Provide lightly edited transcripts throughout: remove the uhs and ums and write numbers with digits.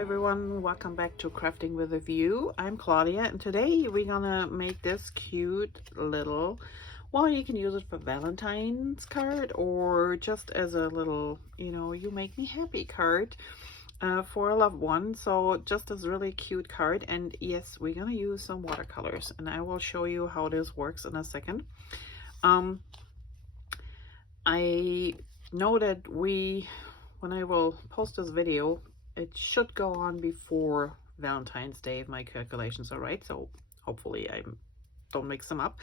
everyone, welcome back to Crafting with a View. I'm Claudia, and today we're gonna make this cute little, well, you can use it for Valentine's card or just as a little, you make me happy card for a loved one. So just this really cute card. And yes, we're gonna use some watercolors, and I will show you how this works in a second. I know that when I will post this video, it should go on before Valentine's Day if my calculations are right. So hopefully I don't mix them up.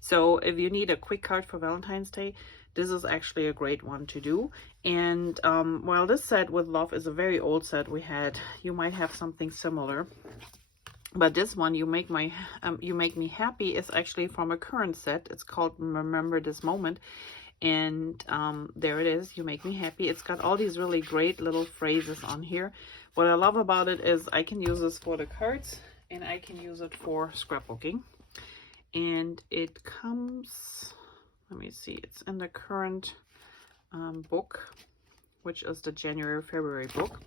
So if you need a quick card for Valentine's Day, this is actually a great one to do. And while this set with love is a very old set we had, you might have something similar. But this one, you make me happy, is actually from a current set. It's called Remember This Moment. And there it is, you make me happy. It's got all these really great little phrases on here. What I love about it is I can use this for the cards and I can use it for scrapbooking. And it comes, let me see, it's in the current book, which is the January-February book,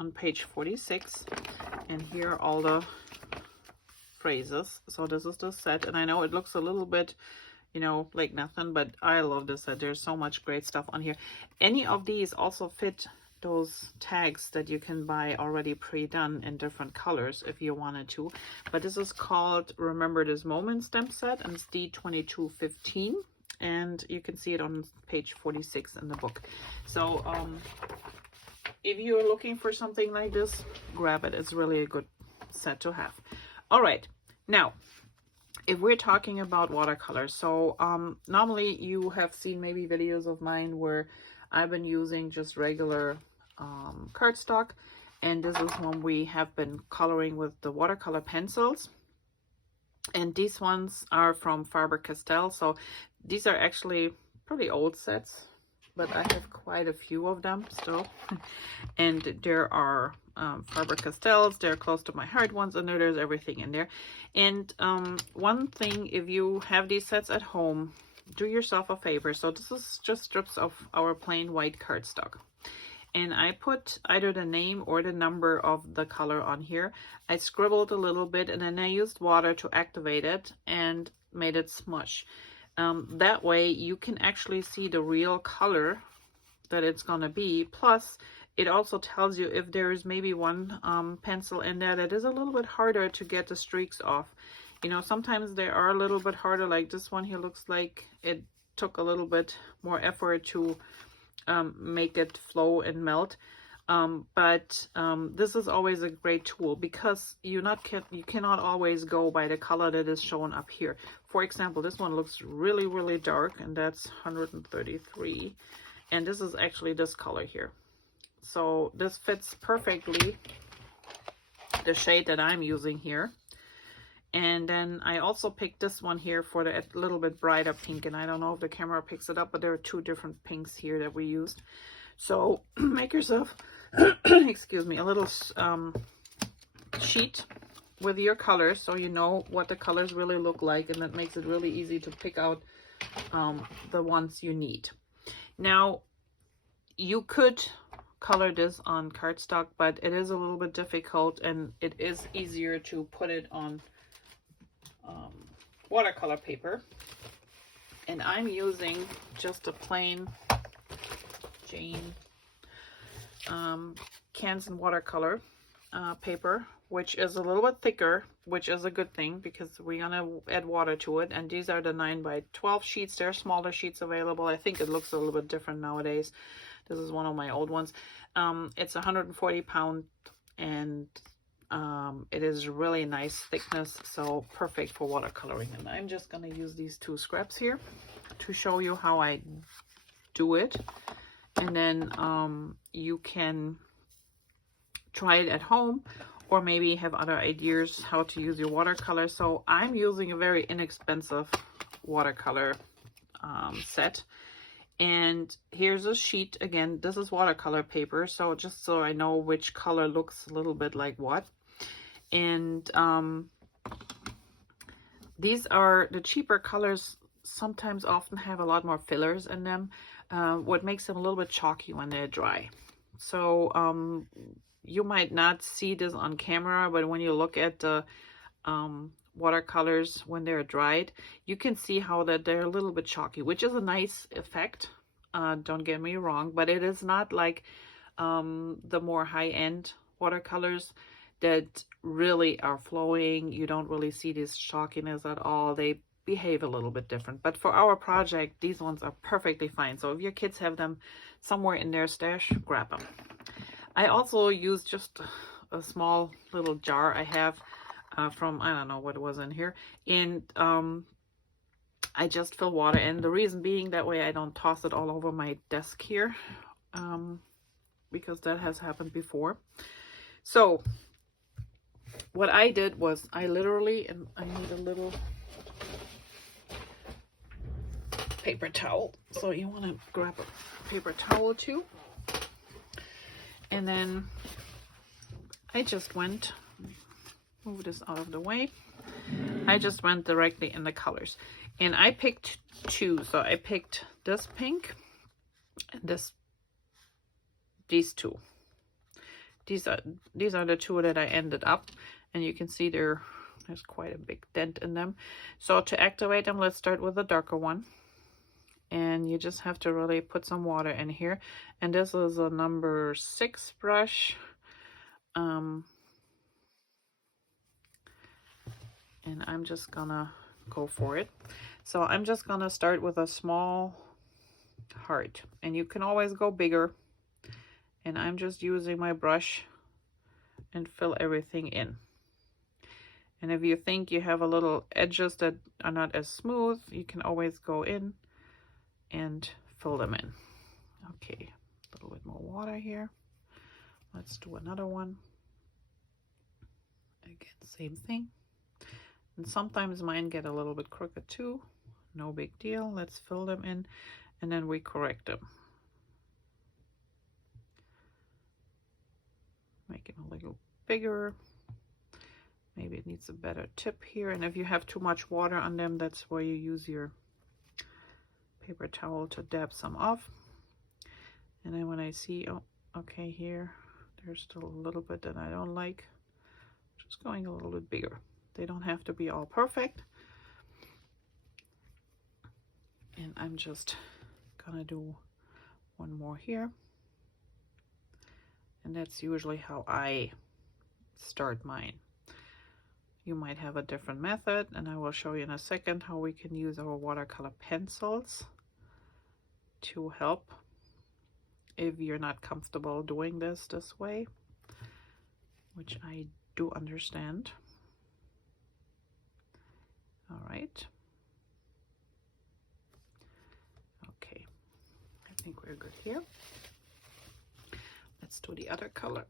on page 46. And here are all the phrases. So this is the set, and I know it looks a little bit, like nothing, but I love this set. There's so much great stuff on here. Any of these also fit those tags that you can buy already pre-done in different colors if you wanted to. But this is called Remember This Moment stamp set, and it's D2215, and you can see it on page 46 in the book. So if you're looking for something like this, grab it. It's really a good set to have. All right, now if we're talking about watercolors, so normally you have seen maybe videos of mine where I've been using just regular cardstock, and this is when we have been coloring with the watercolor pencils. And these ones are from Faber-Castell, so these are actually pretty old sets, but I have quite a few of them still. And there are Faber-Castells, they're close to my heart ones, and there's everything in there. And one thing, if you have these sets at home, do yourself a favor. So this is just strips of our plain white cardstock. And I put either the name or the number of the color on here. I scribbled a little bit, and then I used water to activate it and made it smush. That way you can actually see the real color that it's gonna be. Plus, it also tells you if there is maybe one pencil in there that is a little bit harder to get the streaks off. Sometimes they are a little bit harder, like this one here looks like it took a little bit more effort to make it flow and melt. But this is always a great tool, because you cannot always go by the color that is shown up here. For example, this one looks really, really dark, and that's 133. And this is actually this color here. So this fits perfectly the shade that I'm using here. And then I also picked this one here for the little bit brighter pink, and I don't know if the camera picks it up, but there are two different pinks here that we used. So make yourself, excuse me, a little sheet with your colors, so you know what the colors really look like, and that makes it really easy to pick out the ones you need. Now, you could color this on cardstock, but it is a little bit difficult, and it is easier to put it on watercolor paper. And I'm using just a plain Jane Canson watercolor paper, which is a little bit thicker, which is a good thing because we're gonna add water to it. And these are the 9x12 sheets. There are smaller sheets available. I think it looks a little bit different nowadays. This is one of my old ones. It's 140 pound, and it is really nice thickness, so perfect for watercoloring. And I'm just gonna use these two scraps here to show you how I do it. And then you can try it at home, or maybe have other ideas how to use your watercolor. So I'm using a very inexpensive watercolor set. And here's a sheet. Again, this is watercolor paper, so just so I know which color looks a little bit like what. And these are the cheaper colors. Sometimes often have a lot more fillers in them, what makes them a little bit chalky when they're dry. So you might not see this on camera, but when you look at the watercolors when they're dried, you can see how that they're a little bit chalky, which is a nice effect. Don't get me wrong, but it is not like the more high-end watercolors that really are flowing. You don't really see this chalkiness at all. They behave a little bit different, but for our project, these ones are perfectly fine. So if your kids have them somewhere in their stash, grab them. I also use just a small little jar I have from, I don't know what was in here, and I just fill water in. The reason being, that way I don't toss it all over my desk here, because that has happened before. So what I did was I literally, and I need a little paper towel, so you want to grab a paper towel too, and then I just went, move this out of the way, I just went directly in the colors, and I picked two. So I picked this pink and these two. These are the two that I ended up, and you can see there's quite a big dent in them. So to activate them, let's start with the darker one. And you just have to really put some water in here. And this is a number 6 brush. And I'm just gonna go for it. So I'm just gonna start with a small heart, and you can always go bigger. And I'm just using my brush and fill everything in. And if you think you have a little edges that are not as smooth, you can always go in and fill them in. Okay, a little bit more water here. Let's do another one. Again, same thing. And sometimes mine get a little bit crooked too. No big deal. Let's fill them in, and then we correct them. Make it a little bigger. Maybe it needs a better tip here. And if you have too much water on them, that's where you use your paper towel to dab some off. And then when I see, oh, okay, here, there's still a little bit that I don't like, just going a little bit bigger. They don't have to be all perfect. And I'm just gonna do one more here. And that's usually how I start mine. You might have a different method, and I will show you in a second how we can use our watercolor pencils to help if you're not comfortable doing this way, which I do understand. All right. Okay, I think we're good here. Let's do the other color.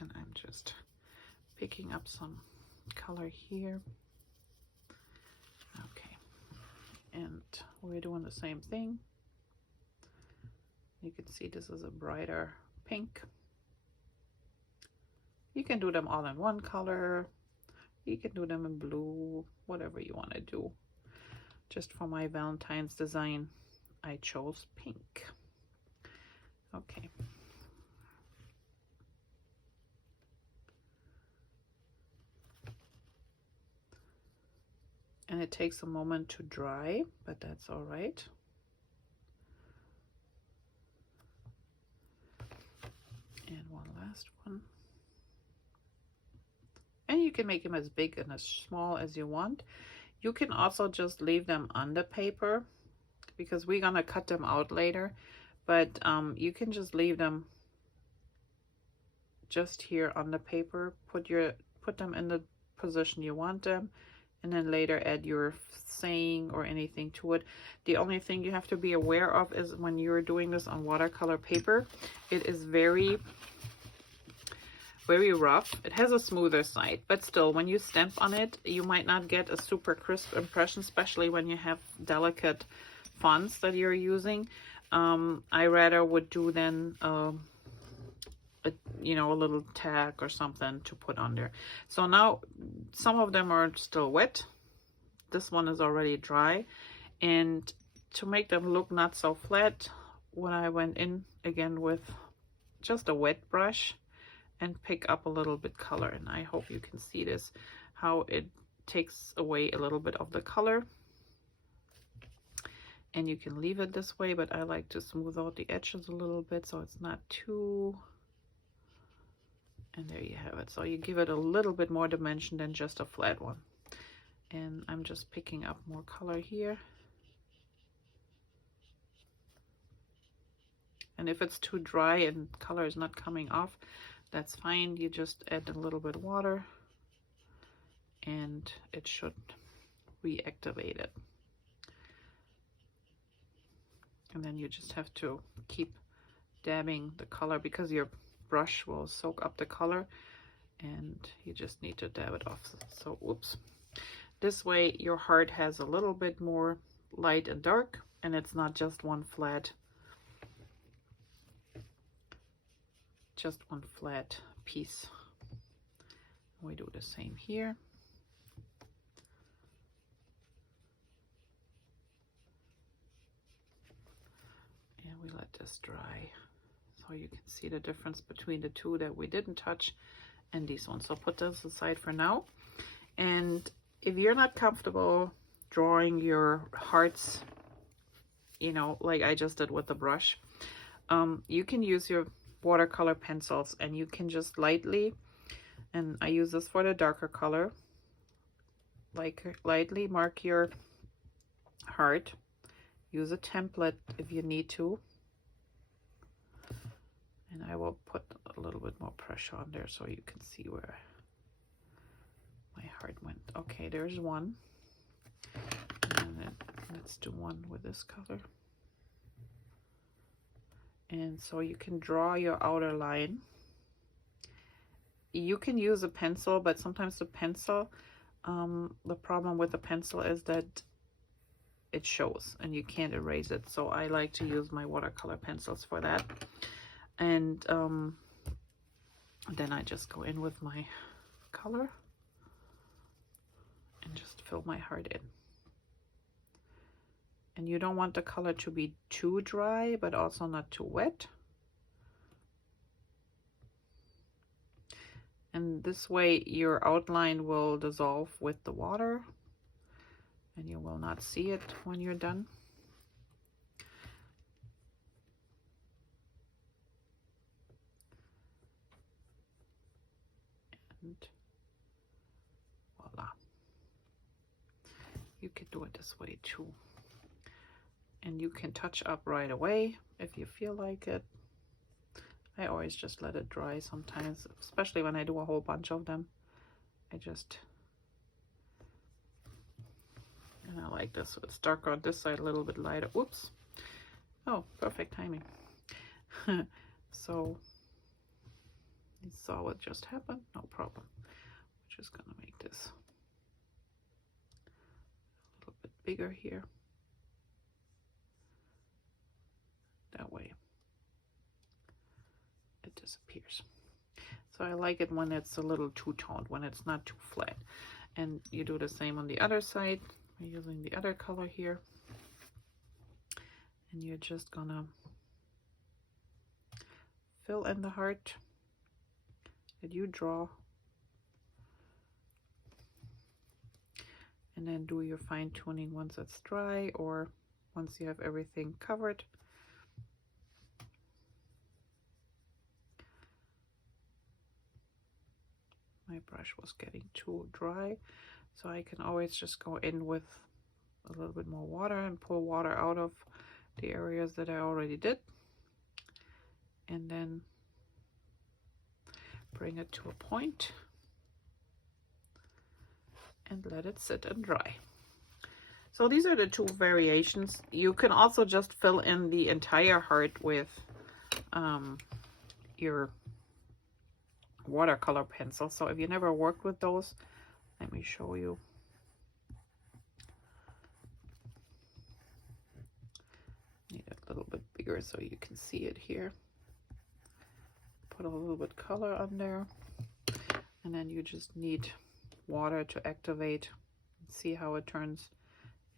And I'm just picking up some color here. Okay, and we're doing the same thing. You can see this is a brighter pink. You can do them all in one color. You can do them in blue, whatever you want to do. Just for my Valentine's design, I chose pink. Okay. And it takes a moment to dry, but that's all right. And one last one. And you can make them as big and as small as you want. You can also just leave them on the paper, because we're gonna cut them out later, but you can just leave them just here on the paper. Put them in the position you want them, and then later add your saying or anything to it. The only thing you have to be aware of is when you're doing this on watercolor paper, it is very rough. It has a smoother side, but still, when you stamp on it, you might not get a super crisp impression, especially when you have delicate fonts that you're using. I rather would do then you know, a little tag or something to put on there. So now some of them are still wet. This one is already dry, and to make them look not so flat, when I went in again with just a wet brush and pick up a little bit color, and I hope you can see this, how it takes away a little bit of the color. And you can leave it this way, but I like to smooth out the edges a little bit so it's not too, and there you have it. So you give it a little bit more dimension than just a flat one. And I'm just picking up more color here. And if it's too dry and color is not coming off, that's fine. You just add a little bit of water and it should reactivate it. And then you just have to keep dabbing the color because your brush will soak up the color, and you just need to dab it off. So whoops. This way your heart has a little bit more light and dark, and it's not just one flat piece. We do the same here. And we let this dry so you can see the difference between the two that we didn't touch and these ones. So put those aside for now. And if you're not comfortable drawing your hearts, you know, like I just did with the brush, you can use your watercolor pencils, and you can just lightly, and I use this for the darker color, like lightly mark your heart. Use a template if you need to, and I will put a little bit more pressure on there so you can see where my heart went. Okay, there's one, and then let's do one with this color. And so you can draw your outer line. You can use a pencil, but sometimes the pencil, the problem with the pencil is that it shows and you can't erase it. So I like to use my watercolor pencils for that. And then I just go in with my color and just fill my heart in. And you don't want the color to be too dry, but also not too wet. And this way your outline will dissolve with the water and you will not see it when you're done. And voila. You can do it this way too. And you can touch up right away if you feel like it. I always just let it dry sometimes, especially when I do a whole bunch of them. And I like this, so it's darker on this side, a little bit lighter. Oops. Oh, perfect timing. So you saw what just happened? No problem. We're just gonna make this a little bit bigger here. That way it disappears. So I like it when it's a little two-toned, when it's not too flat. And you do the same on the other side. We're using the other color here. And you're just gonna fill in the heart that you draw. And then do your fine-tuning once it's dry or once you have everything covered. My brush was getting too dry, so I can always just go in with a little bit more water and pull water out of the areas that I already did, and then bring it to a point and let it sit and dry. So these are the two variations. You can also just fill in the entire heart with your watercolor pencil. So if you never worked with those, let me show you. Need it a little bit bigger so you can see it here. Put a little bit color on there, and then you just need water to activate. See how it turns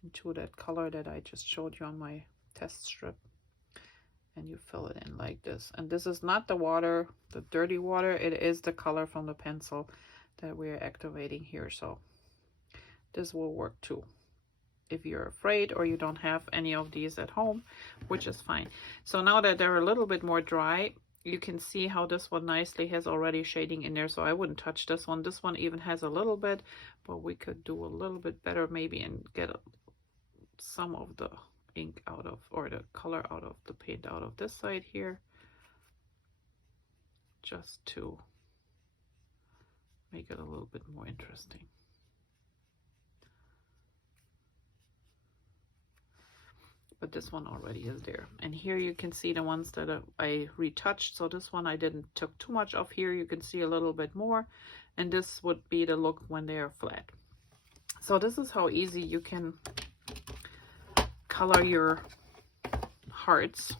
into that color that I just showed you on my test strip. and you fill it in like this. And this is not the water, the dirty water, it is the color from the pencil that we're activating here. So this will work too if you're afraid or you don't have any of these at home, which is fine. So now that they're a little bit more dry, you can see how this one nicely has already shading in there. So I wouldn't touch this one. This one even has a little bit, but we could do a little bit better maybe and get some of the ink out of, or the color out of the paint out of this side here, just to make it a little bit more interesting. But this one already is there. And here you can see the ones that I retouched. So this one I didn't took too much off. Here you can see a little bit more, and this would be the look when they are flat. So this is how easy you can color your hearts,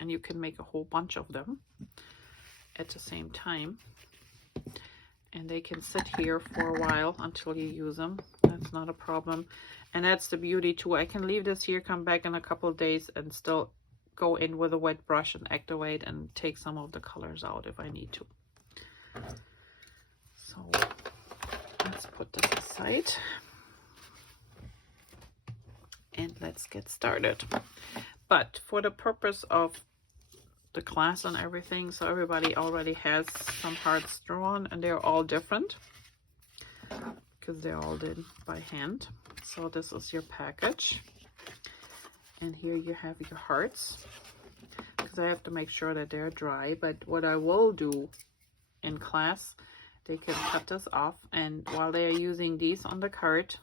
and you can make a whole bunch of them at the same time, and they can sit here for a while until you use them. That's not a problem. And that's the beauty too. I can leave this here, come back in a couple of days, and still go in with a wet brush and activate and take some of the colors out if I need to. So let's put this aside and let's get started. But for the purpose of the class and everything, so everybody already has some hearts drawn, and they're all different because they're all done by hand. So this is your package, and here you have your hearts, because I have to make sure that they're dry. But what I will do in class, they can cut this off, and while they are using these on the card,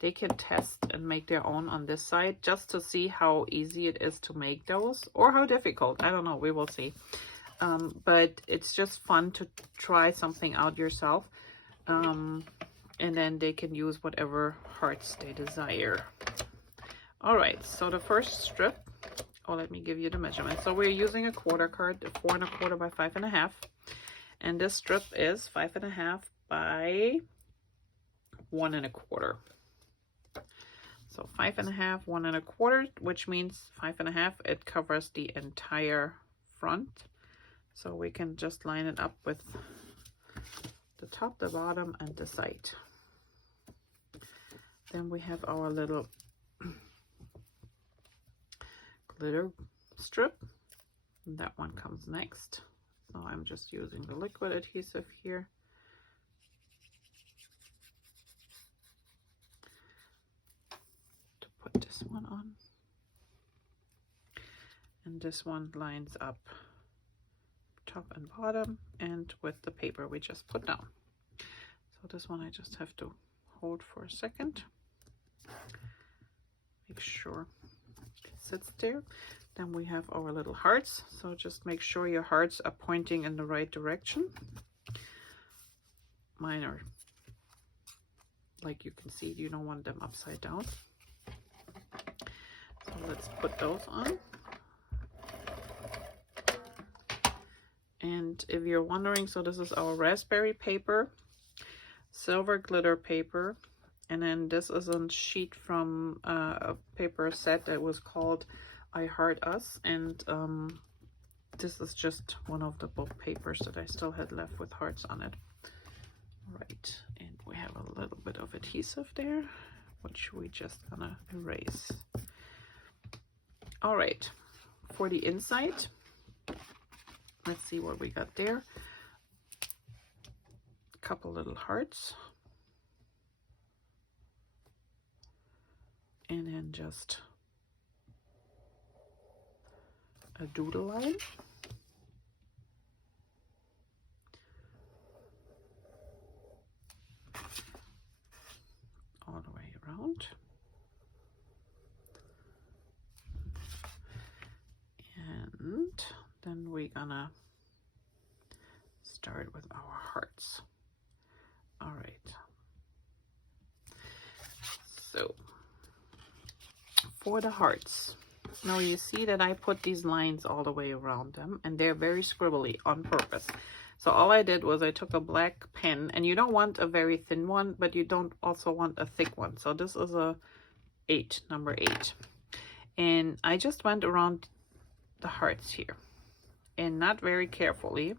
they can test and make their own on this side, just to see how easy it is to make those, or how difficult. I don't know, we will see. But it's just fun to try something out yourself. And then they can use whatever hearts they desire. All right, so the first strip, let me give you the measurement. So we're using a quarter card, 4 1/4 by 5 1/2. And this strip is 5 1/2 by 1 1/4. So 5 1/2, 1 1/4, which means 5 1/2, it covers the entire front. So we can just line it up with the top, the bottom, and the side. Then we have our little glitter strip. That one comes next. So I'm just using the liquid adhesive here. To put this one on. And this one lines up top and bottom, and with the paper we just put down. So this one I just have to hold for a second. Make sure it sits there. Then we have our little hearts. So just make sure your hearts are pointing in the right direction. Mine are, like you can see, you don't want them upside down. So let's put those on. And if you're wondering, so this is our raspberry paper, silver glitter paper, and then this is a sheet from a paper set that was called I Heart Us, and this is just one of the book papers that I still had left with hearts on it. Right, and we have a little bit of adhesive there, which we just gonna erase. All right, for the inside, let's see what we got there. A couple little hearts. And then just a doodle line. All the way around. And then we're gonna start with our hearts. All right. So for the hearts, now you see that I put these lines all the way around them, and they're very scribbly on purpose. So all I did was I took a black pen, and you don't want a very thin one, but you don't also want a thick one. So this is a 8, number 8. And I just went around the hearts here, and not very carefully,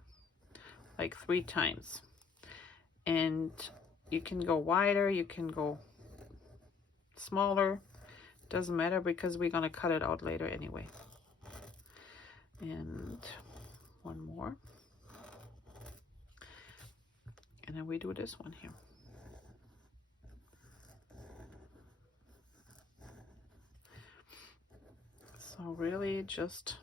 like 3 times. And you can go wider, you can go smaller, doesn't matter, because we're going to cut it out later anyway. And one more, and then we do this one here. So really just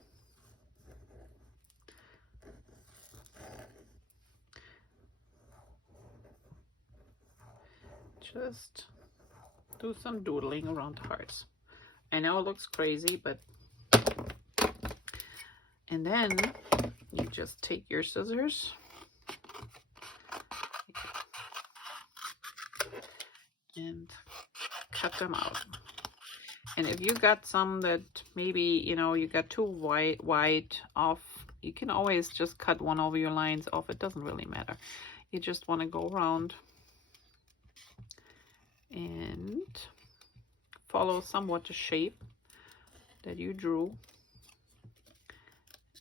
do some doodling around the hearts. I know it looks crazy, but and then you just take your scissors and cut them out. And if you got some that maybe, you know, you got too wide off, you can always just cut one over your lines off. It doesn't really matter. You just want to go around and follow somewhat the shape that you drew.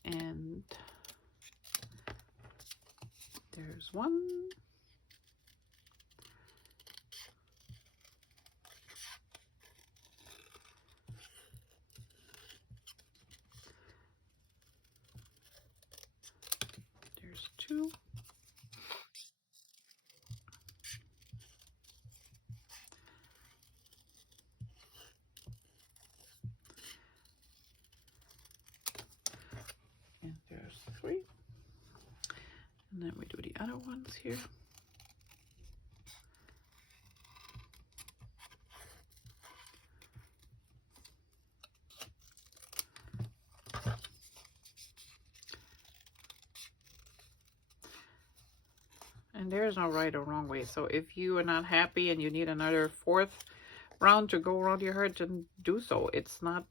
And there's one. There's 2. And there's 3. And then we do the other ones here. And there's no right or wrong way. So if you are not happy and you need another 4th round to go around your heart, then do so. It's not,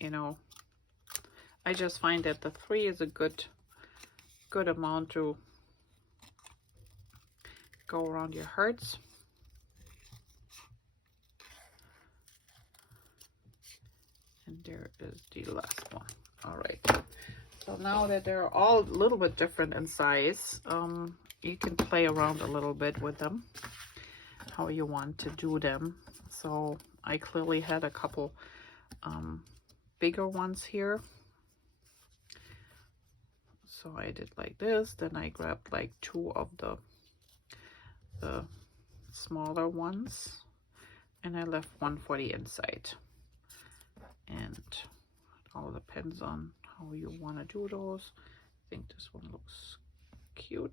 you know, I just find that the 3 is a good amount to go around your hearts. And there is the last one. All right. So now that they're all a little bit different in size, you can play around a little bit with them, how you want to do them. So I clearly had a couple bigger ones here. So I did like this, then I grabbed like 2 of the smaller ones, and I left 1 for the inside. And it all depends on how you want to do those. I think this one looks cute.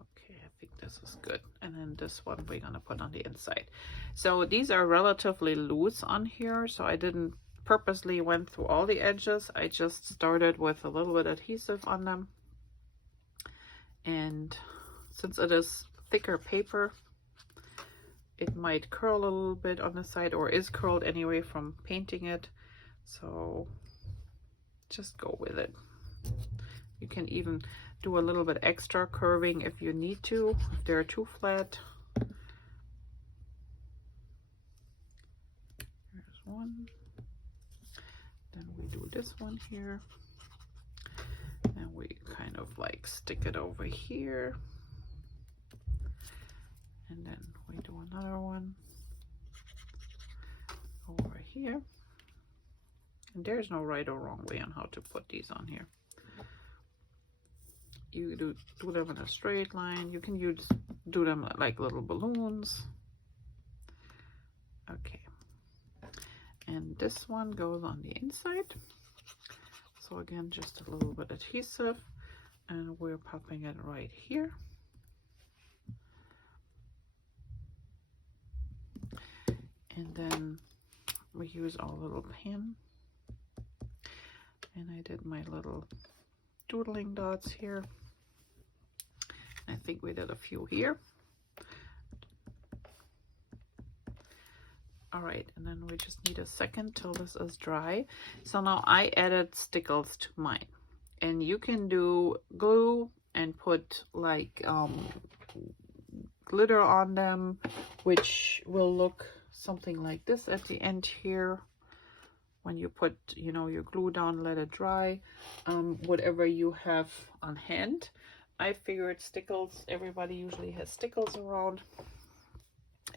Okay, I think this is good. And then this one we're gonna put on the inside. So these are relatively loose on here, so I didn't purposely went through all the edges. I just started with a little bit adhesive on them. And since it is thicker paper, it might curl a little bit on the side, or is curled anyway from painting it. So just go with it. You can even do a little bit extra curving if you need to, if they're too flat. Here's one. Then we do this one here. And we kind of like stick it over here. And then we do another one over here. And there's no right or wrong way on how to put these on here. You do them in a straight line. You can do them like little balloons. Okay. And this one goes on the inside. So again, just a little bit adhesive, and we're popping it right here. And then we use our little pen, and I did my little doodling dots here. I think we did a few here. All right, and then we just need a second till this is dry. So now I added stickles to mine, and you can do glue and put like glitter on them, which will look something like this at the end here. When you put, you know, your glue down, let it dry. Whatever you have on hand. I figured stickles, everybody usually has stickles around.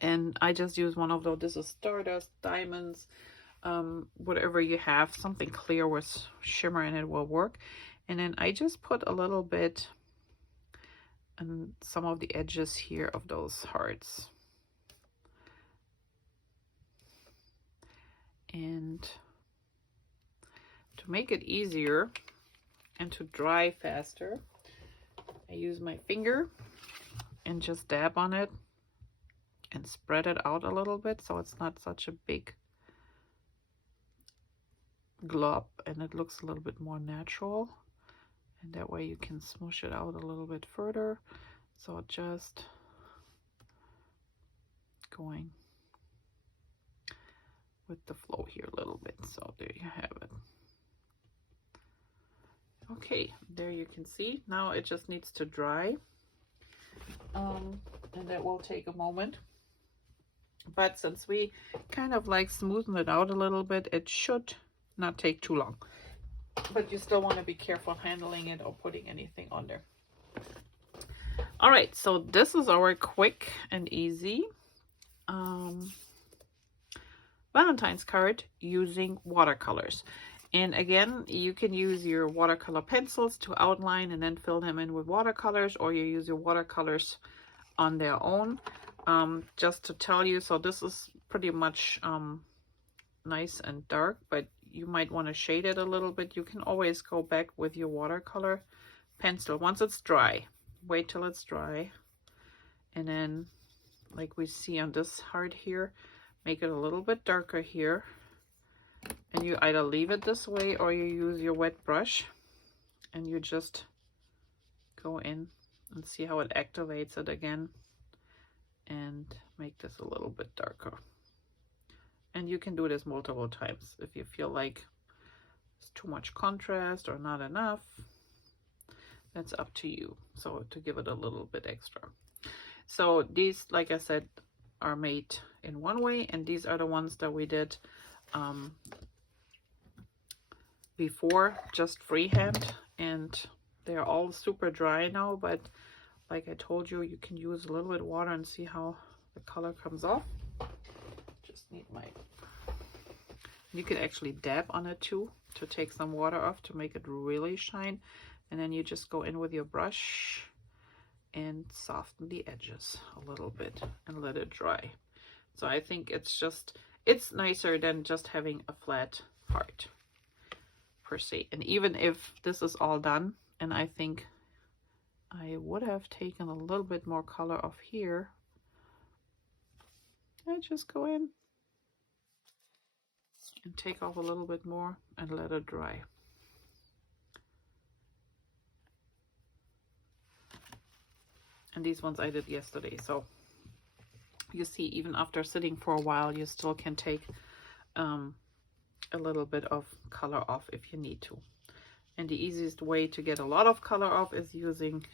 And I just use one of those. This is Stardust, diamonds, whatever you have. Something clear with shimmer in it will work. And then I just put a little bit on some of the edges here of those hearts. And to make it easier and to dry faster, I use my finger and just dab on it and spread it out a little bit so it's not such a big glob and it looks a little bit more natural. And that way you can smoosh it out a little bit further. So just going with the flow here a little bit. So there you have it. Okay, there you can see. Now it just needs to dry. And that will take a moment. But since we kind of like smoothen it out a little bit, it should not take too long. But you still want to be careful handling it or putting anything on there. All right, so this is our quick and easy Valentine's card using watercolors. And again, you can use your watercolor pencils to outline and then fill them in with watercolors, or you use your watercolors on their own. Just to tell you, so this is pretty much nice and dark, but you might want to shade it a little bit. You can always go back with your watercolor pencil once it's dry. Wait till it's dry, and then like we see on this heart here, make it a little bit darker here, and you either leave it this way or you use your wet brush and you just go in and see how it activates it again and make this a little bit darker. And you can do this multiple times if you feel like it's too much contrast or not enough. That's up to you. So to give it a little bit extra. So these, like I said, are made in one way, and these are the ones that we did before, just freehand, and they're all super dry now. But like I told you, you can use a little bit of water and see how the color comes off. Just need my, you can actually dab on it too to take some water off to make it really shine, and then you just go in with your brush and soften the edges a little bit and let it dry. So I think it's just, it's nicer than just having a flat heart per se. And even if this is all done, and I think I would have taken a little bit more color off here, I just go in and take off a little bit more and let it dry. And these ones I did yesterday, so you see, even after sitting for a while, you still can take a little bit of color off if you need to. And the easiest way to get a lot of color off is using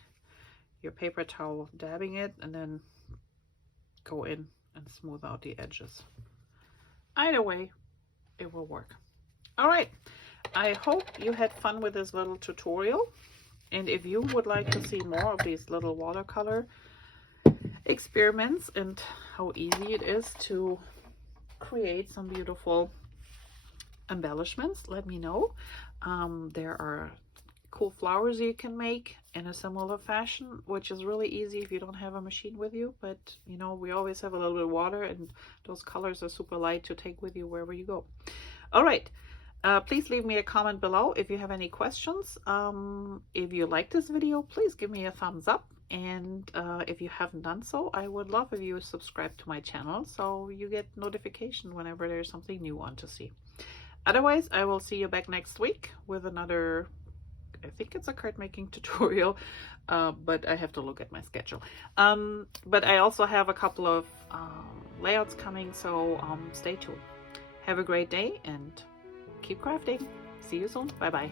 your paper towel, dabbing it, and then go in and smooth out the edges. Either way, it will work. All right, I hope you had fun with this little tutorial. And if you would like to see more of these little watercolor experiments and how easy it is to create some beautiful embellishments, let me know. There are cool flowers you can make in a similar fashion, which is really easy if you don't have a machine with you. But you know, we always have a little bit of water, and those colors are super light to take with you wherever you go. All right. Please leave me a comment below if you have any questions. If you like this video, please give me a thumbs up. And if you haven't done so, I would love if you subscribe to my channel so you get notification whenever there's something new on to see. Otherwise, I will see you back next week with another, I think it's a card making tutorial, but I have to look at my schedule. But I also have a couple of layouts coming, so stay tuned. Have a great day and keep crafting. See you soon. Bye bye.